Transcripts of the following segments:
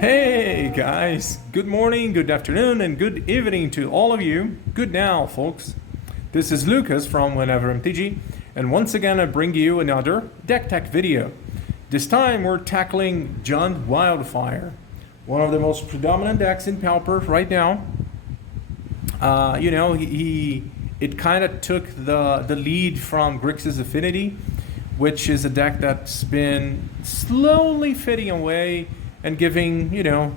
Hey guys, good morning, good afternoon, and good evening to all of you. Good now, folks. This is Lucas from Whenever MTG, and once again I bring you another deck tech video. This time we're tackling Jund Wildfire, one of the most predominant decks in Pauper right now. It kind of took the lead from Grixis Affinity, which is a deck that's been slowly fading away and giving,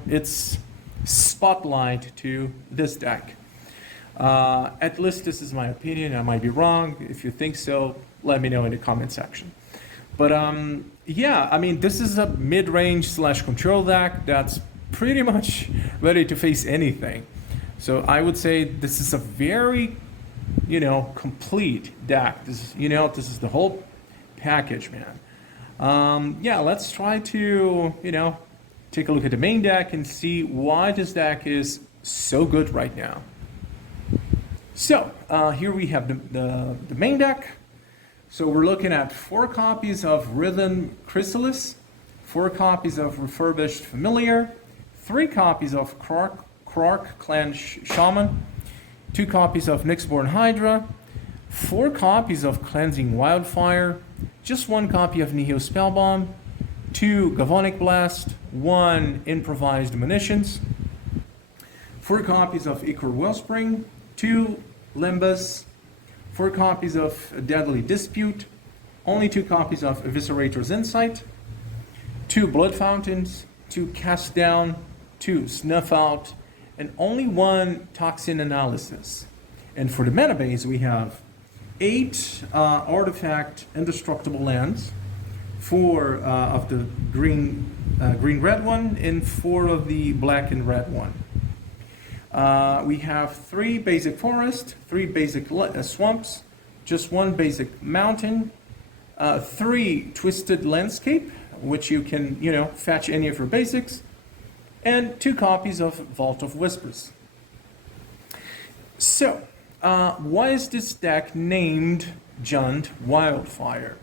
its spotlight to this deck. At least this is my opinion. I might be wrong. If you think so, let me know in the comment section. But this is a mid-range / control deck that's pretty much ready to face anything. So I would say this is a very, complete deck. This is the whole package, man. Let's try to, take a look at the main deck and see why this deck is so good right now. So here we have the main deck. So we're looking at 4 copies of Writhing Chrysalis, 4 copies of Refurbished Familiar, 3 copies of Krark Clan Shaman, 2 copies of Nyxborn Hydra, 4 copies of Cleansing Wildfire, just 1 copy of Nihil Spellbomb, 2 Galvanic Blast, 1 Improvised Munitions, 4 copies of Ichor Wellspring, 2 Lembas, 4 copies of Deadly Dispute, only 2 copies of Eviscerator's Insight, 2 Blood Fountains, 2 Cast Down, 2 Snuff Out, and only 1 Toxin Analysis. And for the mana base, we have 8 artifact indestructible lands, 4 of the green-red one, and 4 of the black and red one. We have 3 basic forest, 3 basic swamps, just 1 basic mountain, 3 twisted landscape, which you can, fetch any of your basics, and 2 copies of Vault of Whispers. So, why is this deck named Jund Wildfire?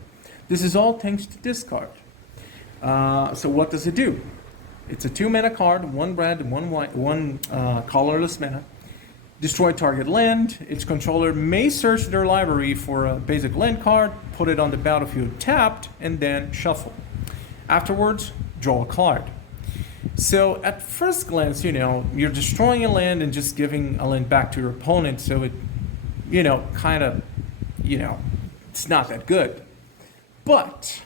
This is all thanks to discard. So what does it do? It's a 2 mana card, 1 red and 1 white, 1 colorless mana. Destroy target land. Its controller may search their library for a basic land card, put it on the battlefield tapped, and then shuffle. Afterwards, draw a card. So at first glance, you're destroying a land and just giving a land back to your opponent, so it, it's not that good. But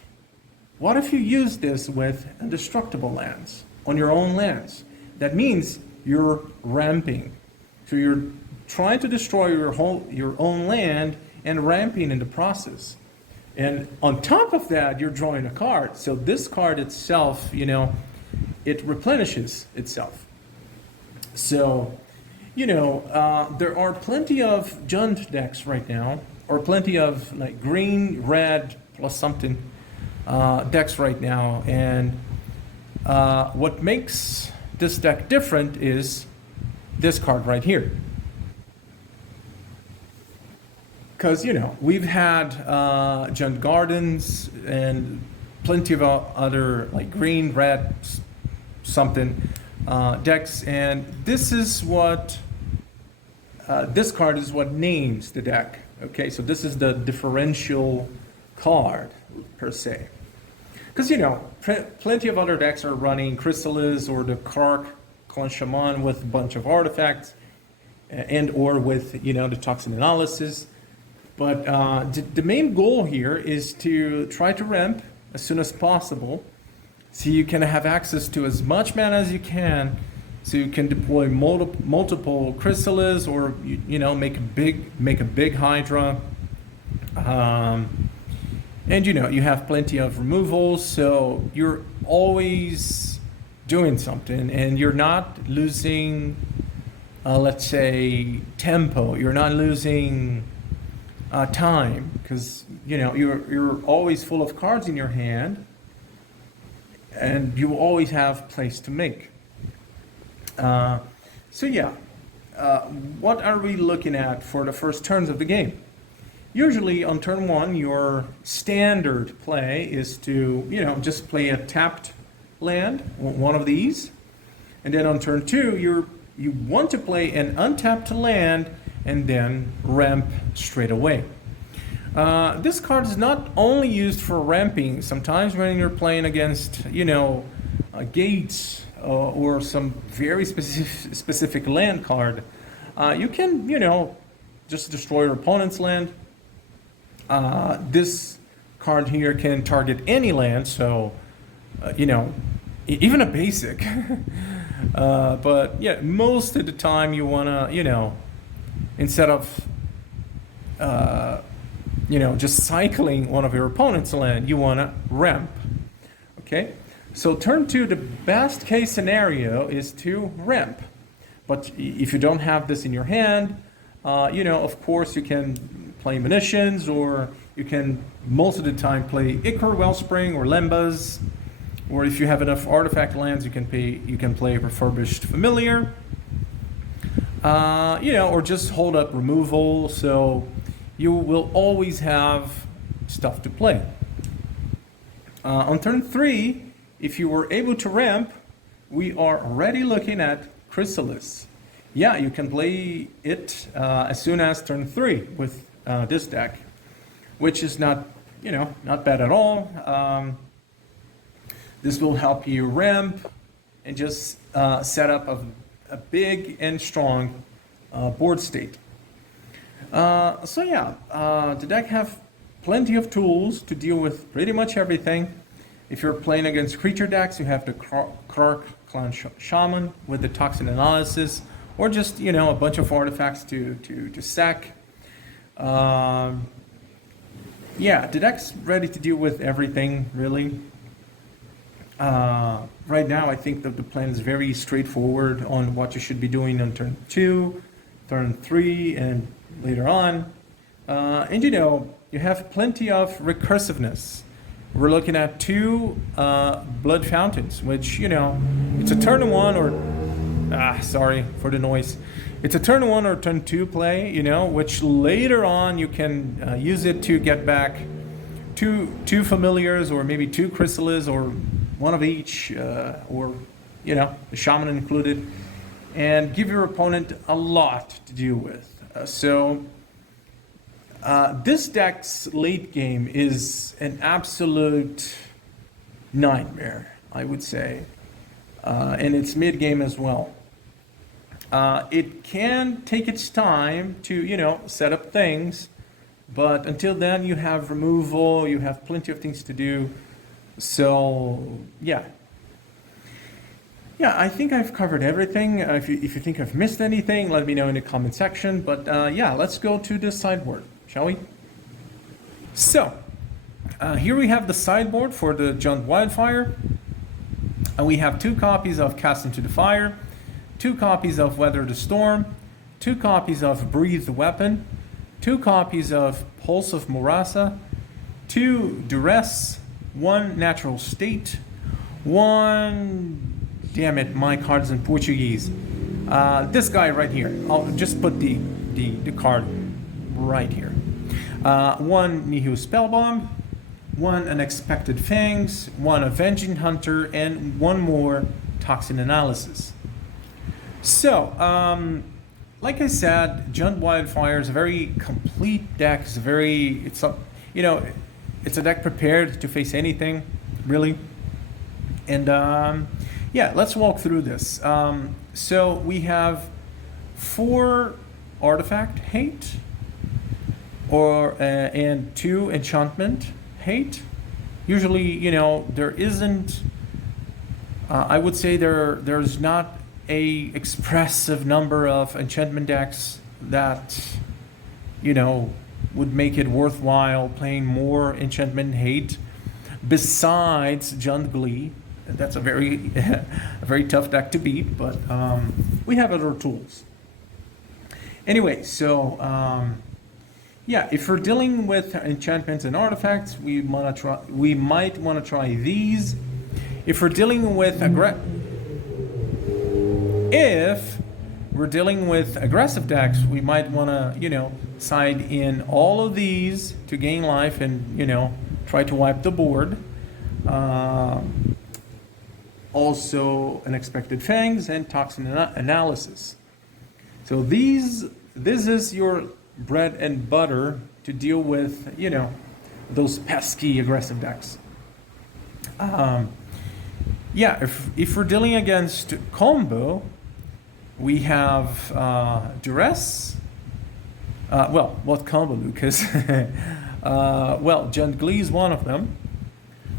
what if you use this with indestructible lands, on your own lands? That means you're ramping. So you're trying to destroy your own land and ramping in the process. And on top of that, you're drawing a card. So this card itself, it replenishes itself. So, there are plenty of Jund decks right now, or plenty of like green, red, plus something decks right now, and what makes this deck different is this card right here. Because we've had Jund Gardens and plenty of other like green, red, something decks, and this is what this card is what names the deck. Okay, so this is the differential card per se, because plenty of other decks are running Chrysalis or the Krark Clan Shaman with a bunch of artifacts, and or with the Toxin Analysis. But the main goal here is to try to ramp as soon as possible, so you can have access to as much mana as you can, so you can deploy multiple Chrysalis, or make a big Hydra. And you have plenty of removals, so you're always doing something, and you're not losing, let's say, tempo. You're not losing time, because you're always full of cards in your hand, and you always have place to make. What are we looking at for the first turns of the game? Usually on turn 1, your standard play is to, just play a tapped land, one of these. And then on turn 2, you want to play an untapped land and then ramp straight away. This card is not only used for ramping. Sometimes when you're playing against, gates or some very specific land card, you can, just destroy your opponent's land. This card here can target any land, so, even a basic. But yeah, most of the time you want to, instead of, just cycling one of your opponent's land, you want to ramp. Okay? So turn 2, the best case scenario is to ramp. But if you don't have this in your hand, of course you can play Munitions, or you can most of the time play Ichor Wellspring or Lembas, or if you have enough artifact lands, you can play Refurbished Familiar, or just hold up removal, so you will always have stuff to play. On turn 3, if you were able to ramp, we are already looking at Chrysalis. Yeah, you can play it as soon as turn 3 with this deck, which is not bad at all. This will help you ramp and just set up a big and strong board state. The deck have plenty of tools to deal with pretty much everything. If you're playing against creature decks, you have the Krark Clan Shaman with the Toxin Analysis, or just a bunch of artifacts to sack. The deck's ready to deal with everything, really. Right now, I think that the plan is very straightforward on what you should be doing on turn 2, turn 3, and later on. You have plenty of recursiveness. We're looking at 2 Blood Fountains, which, it's a turn 1 or... sorry for the noise. It's a turn 1 or turn 2 play, which later on you can use it to get back two Familiars, or maybe 2 Chrysalis, or one of each, or, the Shaman included, and give your opponent a lot to deal with. This deck's late game is an absolute nightmare, I would say, and it's mid game as well. It can take its time to, set up things, but until then you have removal, you have plenty of things to do. So, yeah, I think I've covered everything. If you think I've missed anything, let me know in the comment section. But let's go to the sideboard, shall we? So, here we have the sideboard for the Jund Wildfire. We have 2 copies of Cast into the Fire, 2 copies of Weather the Storm, 2 copies of Breathe the Weapon, 2 copies of Pulse of Morasa, 2 Duress, 1 Natural State, 1... Damn it, my card's in Portuguese. This guy right here. I'll just put the card right here. 1 Nihil Spellbomb, 1 Unexpected Fangs, 1 Avenging Hunter, and 1 more Toxin Analysis. So, like I said, Jund Wildfire is a very complete deck. It's a deck prepared to face anything, really. And let's walk through this. So we have 4 artifact hate, and 2 enchantment hate. Usually, there isn't. I would say there's not a expressive number of enchantment decks that would make it worthwhile playing more enchantment hate besides Jund Glee. That's a very tough deck to beat, but we have other tools. Anyway, so if we're dealing with enchantments and artifacts, we might want to try these. If we're dealing with aggressive decks, we might want to side in all of these to gain life and try to wipe the board. also Unexpected Fangs and Toxin Analysis. So this is your bread and butter to deal with, you know, those pesky aggressive decks. Yeah, if we're dealing against combo, we have Duress. Well, what combo, Lucas? Well, Jund Glee is one of them.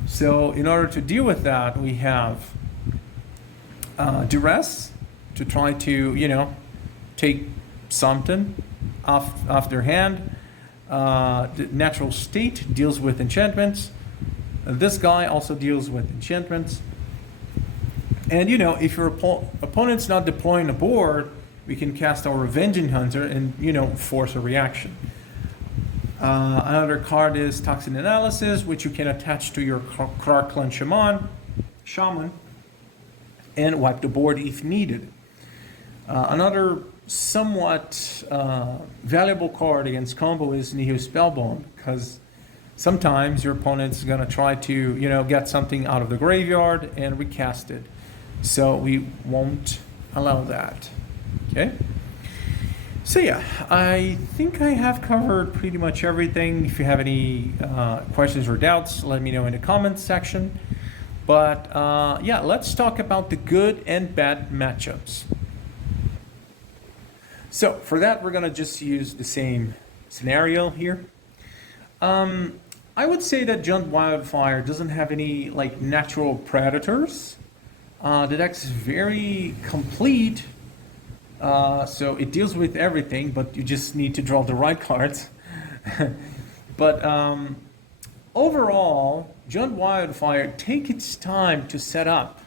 So in order to deal with that, we have Duress to try to, you know, take something off their hand. The Natural State deals with enchantments. This guy also deals with enchantments. And, you know, if your opponent's not deploying a board, we can cast our Avenging Hunter and, you know, force a reaction. Another card is Toxin Analysis, which you can attach to your Krark clan Shaman and wipe the board if needed. Another somewhat valuable card against combo is Nihil Spellbomb, because sometimes your opponent's going to try to, you know, get something out of the graveyard and recast it. So we won't allow that. Okay? So yeah, I think I have covered pretty much everything. If you have any questions or doubts, let me know in the comments section. But yeah, let's talk about the good and bad matchups. So for that, we're gonna just use the same scenario here. I would say that Jund Wildfire doesn't have any like natural predators. The deck's very complete, so it deals with everything, but you just need to draw the right cards. But overall, Jund Wildfire take its time to set up,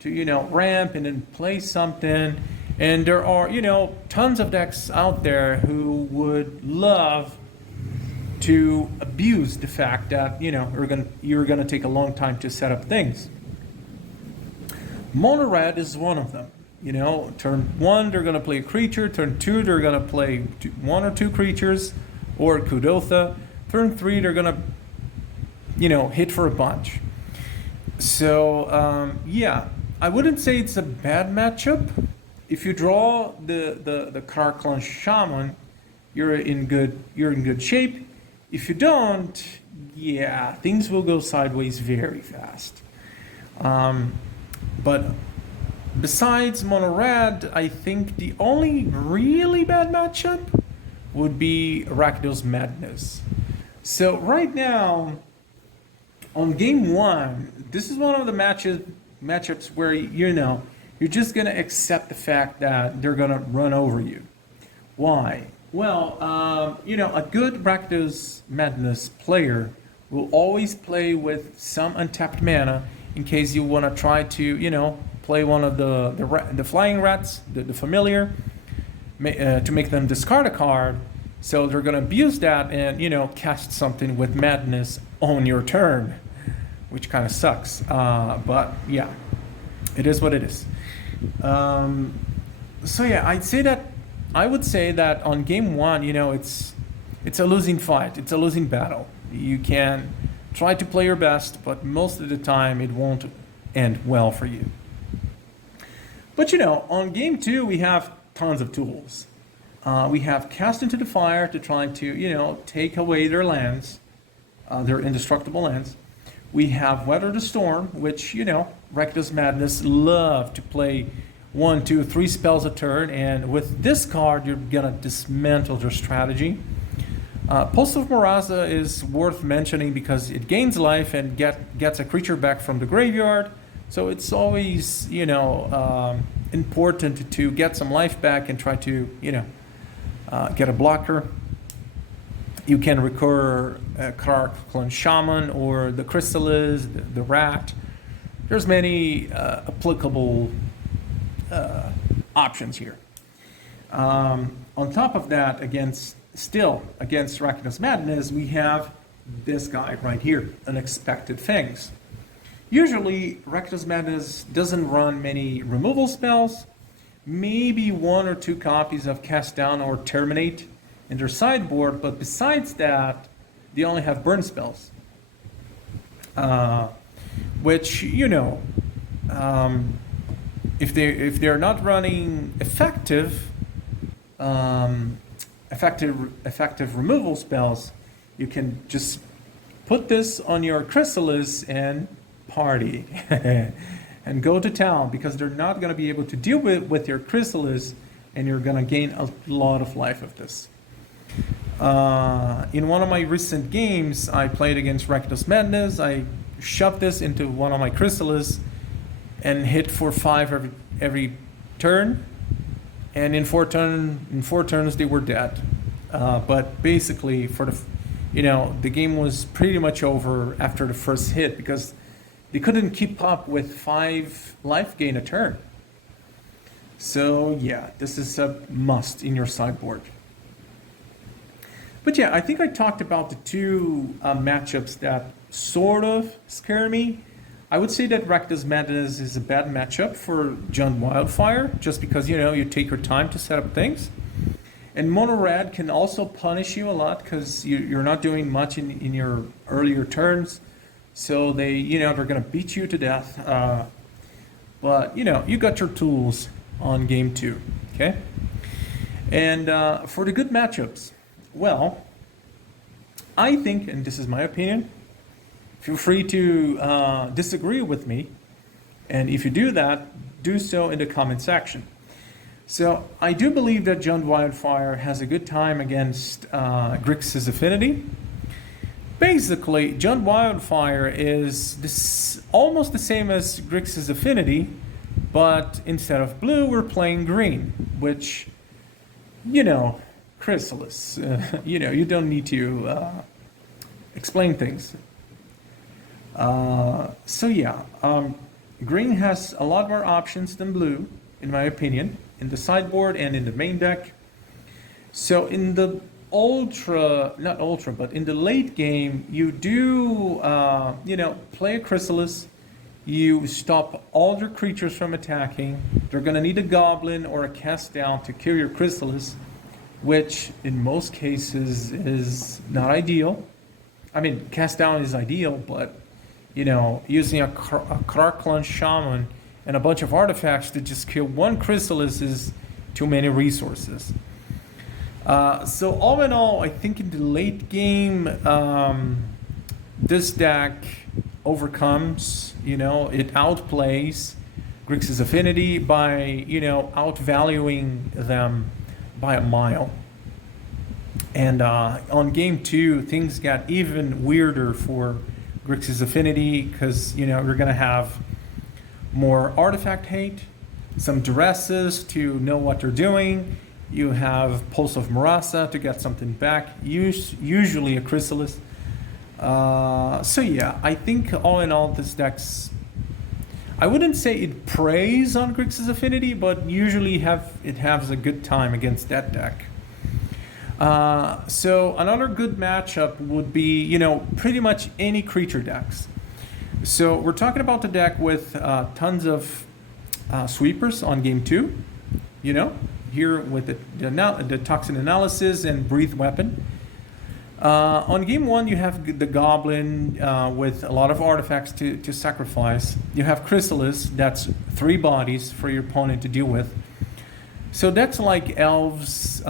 to, you know, ramp and then play something. And there are, you know, tons of decks out there who would love to abuse the fact that, you know, you're gonna take a long time to set up things. Mono red is one of them. You know, turn 1 they're gonna play a creature. Turn 2 they're gonna play 1 or 2 creatures or Kudotha. Turn 3 they're gonna, you know, hit for a bunch. So yeah, I wouldn't say it's a bad matchup. If you draw the Krark clan Shaman, you're in good shape. If you don't, yeah, things will go sideways very fast. But besides Mono Red, I think the only really bad matchup would be Rakdos Madness. So right now, on game 1, this is one of the matchups where, you know, you're just going to accept the fact that they're going to run over you. Why? Well, you know, a good Rakdos Madness player will always play with some untapped mana in case you want to try to, you know, play one of the flying rats, the familiar, to make them discard a card. So they're going to abuse that and, you know, cast something with madness on your turn, which kind of sucks. But yeah, it is what it is. So yeah, I would say that on game 1, you know, it's a losing fight. It's a losing battle. You can try to play your best, but most of the time it won't end well for you. But you know, on game 2, we have tons of tools. We have Cast into the Fire to try to, you know, take away their lands, their indestructible lands. We have Weather the Storm, which, you know, Rakdos Madness love to play 1, 2, 3 spells a turn, and with this card, you're gonna dismantle their strategy. Pulse of Maraza is worth mentioning because it gains life and gets a creature back from the graveyard. So it's always, you know, important to get some life back and try to, you know, get a blocker. You can recur Krark clan Shaman or the Chrysalis, the Rat. There's many applicable options here. On top of that, against Rakdos Madness, we have this guy right here, Unexpected Fangs. Usually, Rakdos Madness doesn't run many removal spells, maybe 1 or 2 copies of Cast Down or Terminate in their sideboard, but besides that, they only have burn spells. Which, you know, if they're not running effective removal spells, you can just put this on your Chrysalis and party and go to town, because they're not going to be able to deal with your Chrysalis, and you're going to gain a lot of life of this. In one of my recent games, I played against Reckless Madness. I shoved this into one of my Chrysalis and hit for 5 every turn, and in 4 turns they were dead. But basically, the game was pretty much over after the first hit, because they couldn't keep up with 5 life gain a turn. So yeah, this is a must in your sideboard. But yeah, I think I talked about the 2 matchups that sort of scare me. I would say that Reckless Madness is a bad matchup for Jund Wildfire, just because, you take your time to set up things. And Mono Red can also punish you a lot, because you're not doing much in your earlier turns. So they're going to beat you to death. But, you got your tools on game 2, okay? And for the good matchups, well, I think, and this is my opinion, feel free to disagree with me, and if you do that, do so in the comment section. So I do believe that Jund Wildfire has a good time against Grixis Affinity. Basically, Jund Wildfire is almost the same as Grixis Affinity, but instead of blue, we're playing green, which, Chrysalis, you don't need to explain things. Green has a lot more options than blue, in my opinion, in the sideboard and in the main deck. So in the in the late game, you do, play a Chrysalis. You stop all your creatures from attacking. They're going to need a Goblin or a Cast Down to kill your Chrysalis, which in most cases is not ideal. I mean, Cast Down is ideal, but, using a Krark Shaman and a bunch of artifacts to just kill one Chrysalis is too many resources. So all in all, I think in the late game, this deck overcomes, it outplays Grixis Affinity by, outvaluing them by a mile. And on game 2, things got even weirder for Grixis Affinity, because, you're going to have more artifact hate, some duresses to know what they're doing. You have Pulse of Marasa to get something back, usually a Chrysalis. So yeah, I think all in all, this deck's, I wouldn't say it preys on Grixis Affinity, but usually it has a good time against that deck. So another good matchup would be, pretty much any creature decks. So we're talking about the deck with tons of sweepers on game 2, here with the Toxin Analysis and Breathe Weapon. On game 1, you have the Goblin with a lot of artifacts to sacrifice. You have Chrysalis, that's 3 bodies for your opponent to deal with. So that's like elves,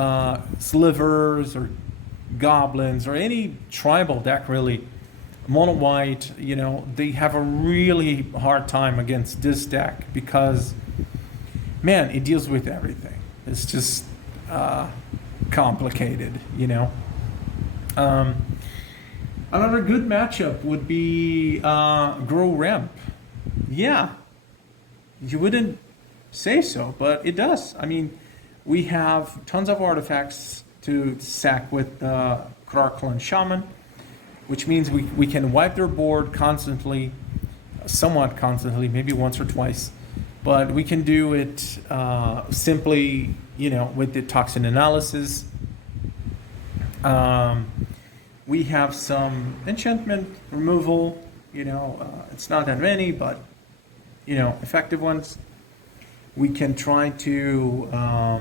slivers, or goblins, or any tribal deck really. Mono white, they have a really hard time against this deck, because, man, it deals with everything. It's just complicated, Another good matchup would be Grow Ramp. Yeah, you wouldn't say so, but it does. I mean, we have tons of artifacts to sack with Krark Shaman, which means we can wipe their board constantly, somewhat constantly, maybe once or twice. But we can do it simply, with the Toxin Analysis. We have some enchantment removal, it's not that many, but, effective ones. We can try to, how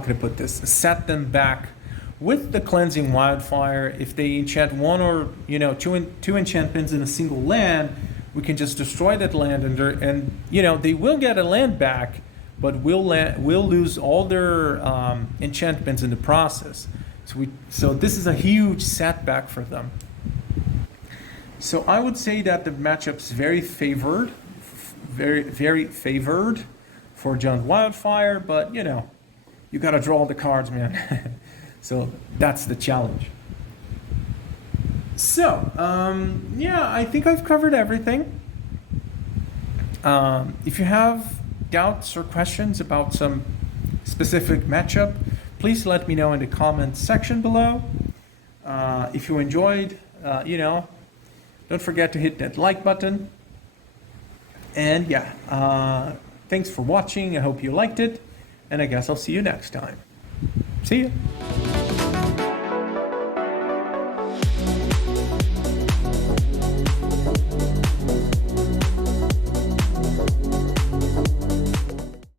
can I put this? Set them back with the Cleansing Wildfire. If they enchant one or, two enchantments in a single land, we can just destroy that land, and you know, they will get a land back, but we'll lose all their enchantments in the process. So this is a huge setback for them. So I would say that the matchup's very favored for Jund Wildfire, but you know, you gotta draw the cards, man. So that's the challenge. So yeah, I think I've covered everything. If you have doubts or questions about some specific matchup, please let me know in the comments section below. If you enjoyed, you know, don't forget to hit that like button. And yeah, thanks for watching. I hope you liked it. And I guess I'll see you next time. See ya.